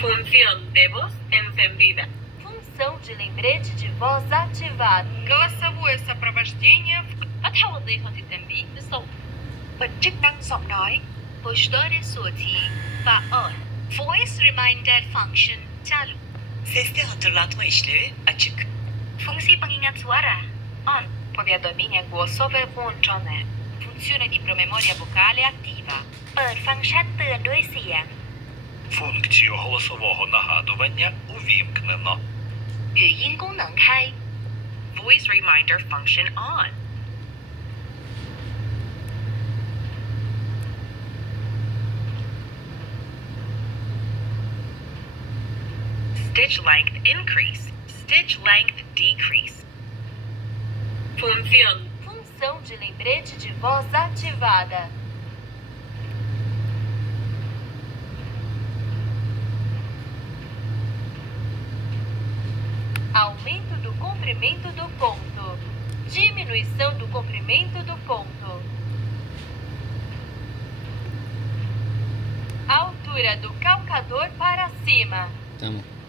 Función de voz encendida. Função de lembrete de voz ativada. Голосовое сопровождение. فتح وظيفة التنبيه بالصوت. Bật chức năng giọng nói. هشدار صوتی فعال. Voice reminder function चालू. Sesli hatırlatma işlevi açık. Funkcji pengingat suara on. Powiadomienia głosowe włączone. Funzione di promemoria vocale attiva. เปิดฟังก์ชันเตือนด้วยเสียง Функцію голосового нагадування увімкнено. 语音功能开 Voice reminder function on. Stitch length increase. Stitch length decrease. Función. Função de lembrete de voz ativada. Aumento do comprimento do ponto. Diminuição do comprimento do ponto. Altura do calcador para cima. تمام.